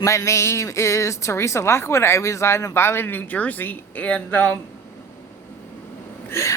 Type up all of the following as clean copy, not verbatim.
My name is Teresa Lockwood. I reside in Vineland, New Jersey, and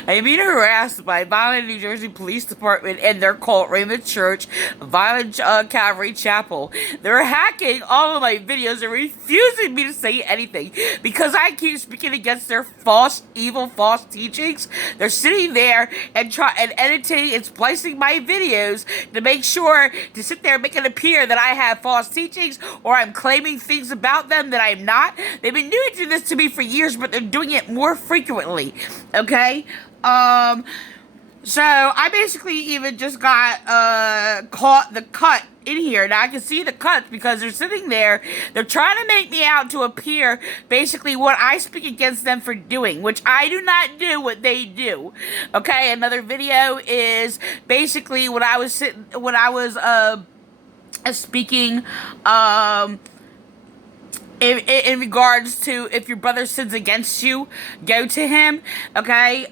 I'm being harassed by Vineland, New Jersey Police Department and their cult Ramoth Church, Vineland Calvary Chapel. They're hacking all of my videos and refusing me to say anything because I keep speaking against their false, evil, false teachings. They're sitting there and editing and splicing my videos to make sure to sit there and make it appear that I have false teachings or I'm claiming things about them that I'm not. They've been doing this to me for years, but they're doing it more frequently. Okay? So I basically even just got caught the cut in here. Now I can see the cuts because they're sitting there. They're trying to make me out to appear basically what I speak against them for doing, which I do not do what they do. Okay, another video is basically when I was speaking in regards to if your brother sins against you, go to him. Okay,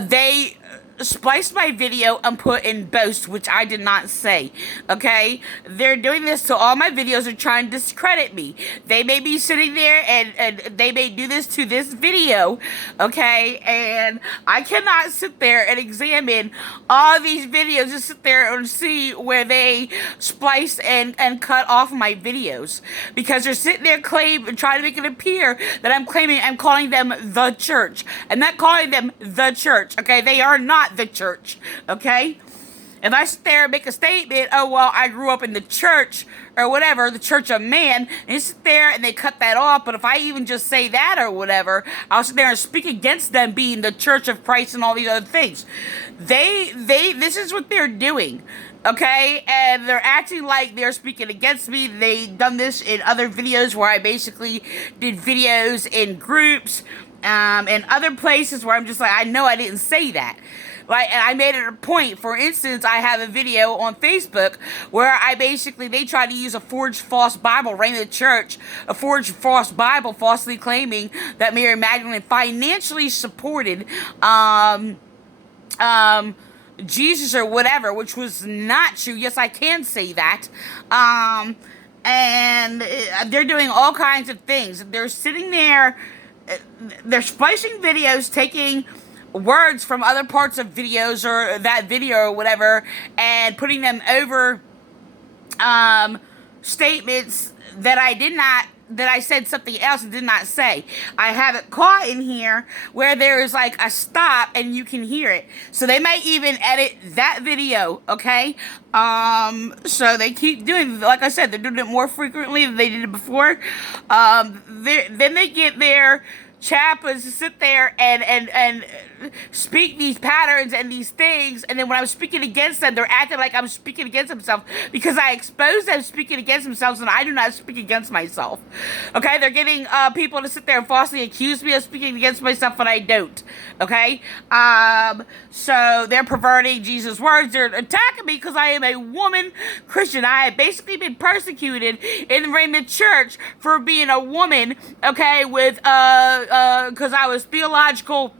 they spliced my video and put in boast, which I did not say. Okay, they're doing this to all my videos. They're trying to discredit me. They may be sitting there and they may do this to this video. Okay, and I cannot sit there and examine all these videos, just sit there and see where they splice and cut off my videos, because they're sitting there trying to make it appear that I'm calling them the church. I'm not calling them the church. Okay, they are not the church. Okay, if I sit there and make a statement, oh well, I grew up in the church or whatever, the church of man, and they sit there and they cut that off. But if I even just say that or whatever, I'll sit there and speak against them being the church of Christ and all these other things. This is what they're doing. Okay, and they're acting like they're speaking against me. They've done this in other videos where I basically did videos in groups, and other places where I'm just like, I know I didn't say that. Like, and I made it a point. For instance, I have a video on Facebook where they tried to use a forged false Bible, Ramoth Church, a forged false Bible, falsely claiming that Mary Magdalene financially supported, Jesus or whatever, which was not true. Yes, I can say that. And they're doing all kinds of things. They're sitting there, they're splicing videos, taking words from other parts of videos or that video or whatever, and putting them over statements that I said something else and did not say. I have it caught in here where there is like a stop and you can hear it. So they might even edit that video, okay? So they keep doing, like I said, they're doing it more frequently than they did it before. Then they get their chaplains to sit there and speak these patterns and these things, and then when I'm speaking against them, they're acting like I'm speaking against themselves because I expose them speaking against themselves, and I do not speak against myself. Okay, they're getting people to sit there and falsely accuse me of speaking against myself, but I don't. Okay, so they're perverting Jesus' words. They're attacking me because I am a woman Christian. I have basically been persecuted in the Ramoth Church for being a woman. Okay, with because I was theological,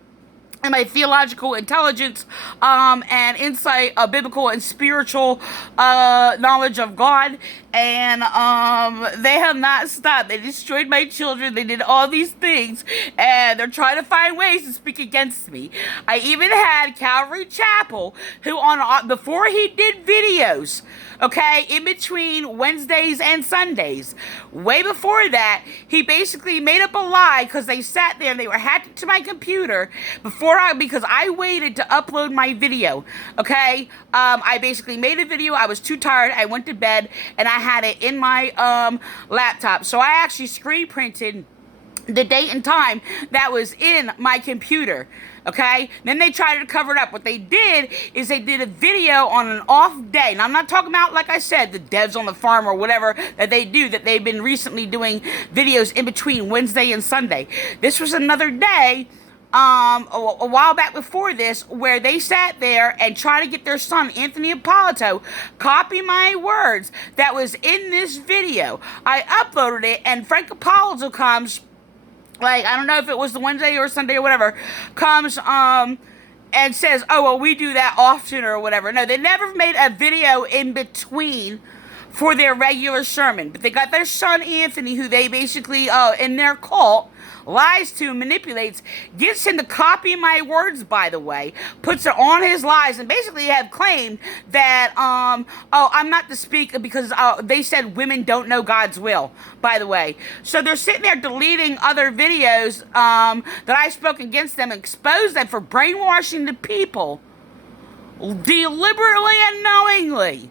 and my theological intelligence and insight, biblical and spiritual knowledge of God, and they have not stopped. They destroyed my children. They did all these things, and they're trying to find ways to speak against me. I even had Calvary Chapel, who before he did videos, okay, in between Wednesdays and Sundays, way before that, he basically made up a lie because they sat there and they were hacked into my computer because I waited to upload my video. Okay, I basically made a video. I was too tired. I went to bed and I had it in my laptop. So I actually screen printed the date and time that was in my computer. Okay, then they tried to cover it up. What they did is they did a video on an off day. Now, I'm not talking about, like I said, the devs on the farm or whatever that they do, that they've been recently doing videos in between Wednesday and Sunday. This was another day, a while back before this, where they sat there and tried to get their son, Anthony Appolito, copy my words that was in this video. I uploaded it, and Frank Appolito comes, like, I don't know if it was the Wednesday or Sunday or whatever, comes, and says, oh, well, we do that often or whatever. No, they never made a video in between for their regular sermon. But they got their son Anthony, who they basically, in their cult, lies to, manipulates, gets him to copy my words, by the way, puts it on his lies, and basically have claimed that, I'm not to speak because they said women don't know God's will, by the way. So they're sitting there deleting other videos that I spoke against them and exposed them for brainwashing the people, deliberately and knowingly.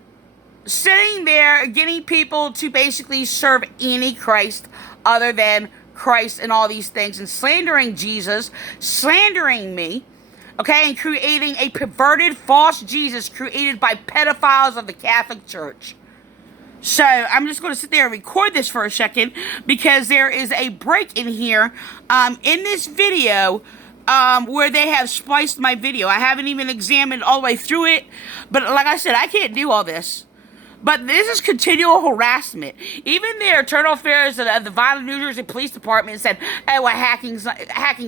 Sitting there getting people to basically serve any Christ other than Christ and all these things, and slandering Jesus, slandering me, okay, and creating a perverted false Jesus created by pedophiles of the Catholic Church. So I'm just going to sit there and record this for a second because there is a break in here in this video where they have spliced my video. I haven't even examined all the way through it, but like I said, I can't do all this. But this is continual harassment. Even the Internal Affairs of the Vineland, New Jersey Police Department said, "Oh, well, hacking's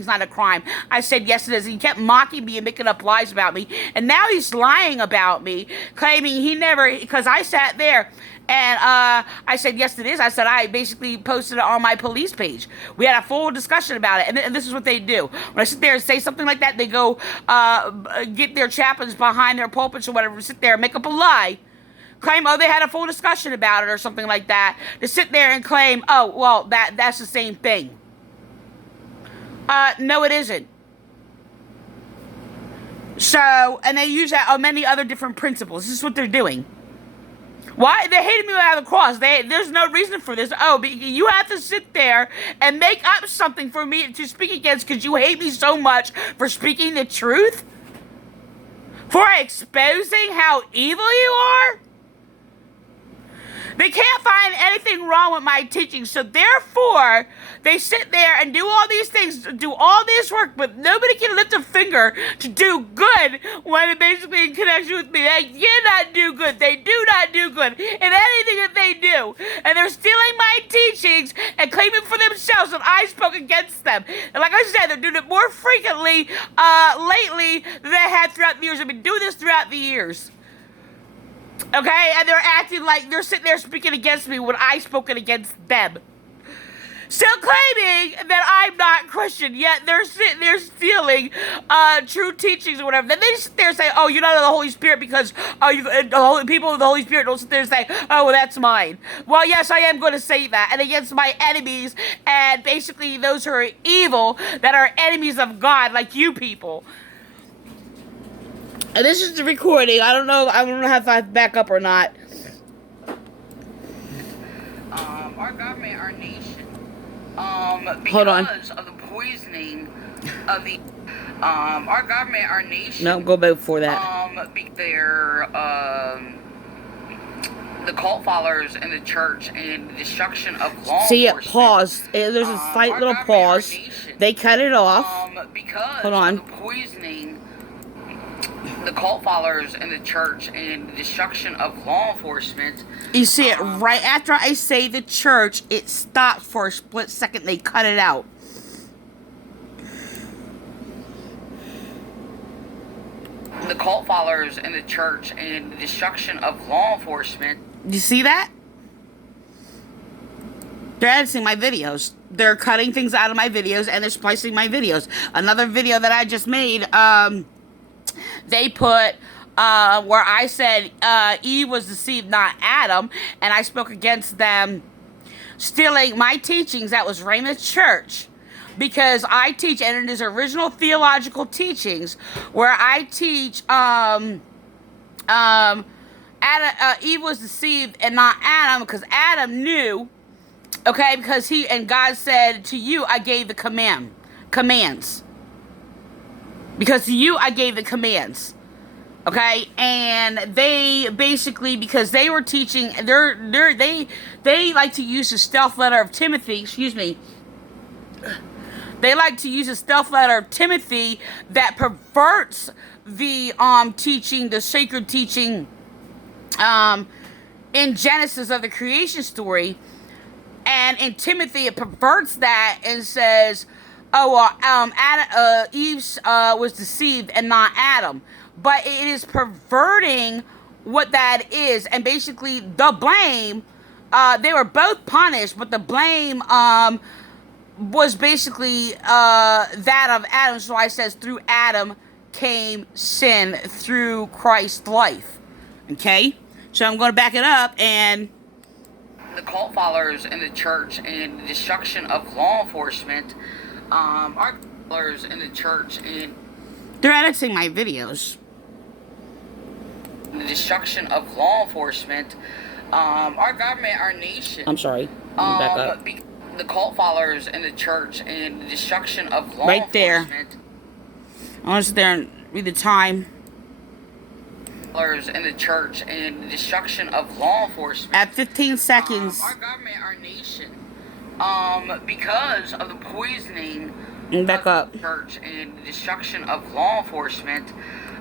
not a crime." I said, "Yes, it is." He kept mocking me and making up lies about me. And now he's lying about me, claiming he never, because I sat there and I said, "Yes, it is." I said, I basically posted it on my police page. We had a full discussion about it. And this is what they do. When I sit there and say something like that, they go get their chaplains behind their pulpits or whatever, sit there and make up a lie. Claim, they had a full discussion about it or something like that. To sit there and claim, well, that's the same thing. No, it isn't. So, and they use that on many other different principles. This is what they're doing. Why? They hated me without a cross. There's no reason for this. But you have to sit there and make up something for me to speak against because you hate me so much for speaking the truth? For exposing how evil you are? They can't find anything wrong with my teaching, so therefore, they sit there and do all these things, do all this work, but nobody can lift a finger to do good when it basically in connection with me. They cannot do good. They do not do good in anything that they do. And they're stealing my teachings and claiming for themselves that I spoke against them. And like I said, they're doing it more frequently lately than they had throughout the years. I've been doing this throughout the years. Okay, and they're acting like they're sitting there speaking against me when I spoken against them. Still claiming that I'm not Christian, yet they're sitting there stealing true teachings or whatever. Then they sit there and say, "Oh, you're not of the Holy Spirit because the people of the Holy Spirit." Don't sit there and say, "Oh, well, that's mine." Well, yes, I am going to say that. And against my enemies and basically those who are evil, that are enemies of God, like you people. And this is the recording. I don't know if I back up or not. Our government, our nation, because of the poisoning of the, our government, our nation. No, go back before that. The cult followers in the church and the destruction of law enforcement. See it paused. There's a slight little pause. They cut it off. Because hold on. Of the poisoning. The cult followers in the church and the destruction of law enforcement. You see it right after I say the church, it stopped for a split second. They cut it out. The cult followers in the church and the destruction of law enforcement. You see that? They're editing my videos. They're cutting things out of my videos and they're splicing my videos. Another video that I just made, they put where I said Eve was deceived, not Adam, and I spoke against them stealing my teachings. That was Ramoth Church, because I teach, and it is original theological teachings where I teach Eve was deceived and not Adam, because Adam knew, okay, because God said, "To you I gave the commands." Because to you, I gave the commands. Okay? And they basically, because they were teaching, they like to use the stealth letter of Timothy, They like to use the stealth letter of Timothy that perverts the teaching, the sacred teaching in Genesis of the creation story. And in Timothy, it perverts that and says, Eve was deceived and not Adam. But it is perverting what that is. And basically the blame, they were both punished, but the blame was basically that of Adam. So I says through Adam came sin through Christ's life. Okay? So I'm going to back it up, and the cult followers in the church and the destruction of law enforcement are followers in the church, and they're editing my videos. The destruction of law enforcement, our government, our nation. I'm sorry. Back up. The cult followers in the church and the destruction of law enforcement. Right there. I want to sit there and read the time. In the church and the destruction of law enforcement at 15 seconds. Our government, our nation, because of the poisoning back of the church and the destruction of law enforcement,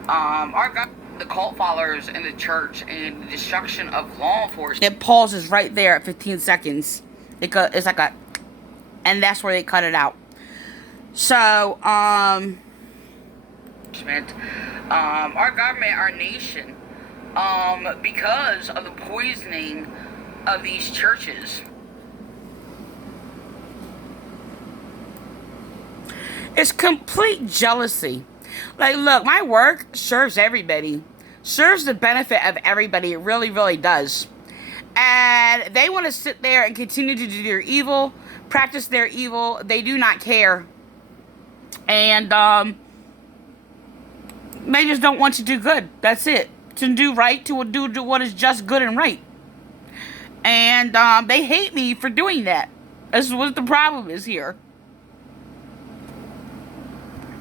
the cult followers in the church and the destruction of law enforcement. It pauses right there at 15 seconds. It's like a, and that's where they cut it out. So, our government, our nation, because of the poisoning of these churches. It's complete jealousy. Like, look, my work serves everybody. Serves the benefit of everybody. It really, really does. And they want to sit there and continue to do their evil, practice their evil. They do not care. And, they just don't want to do good. That's it. To do right, to do what is just good and right. And they hate me for doing that. That's what the problem is here.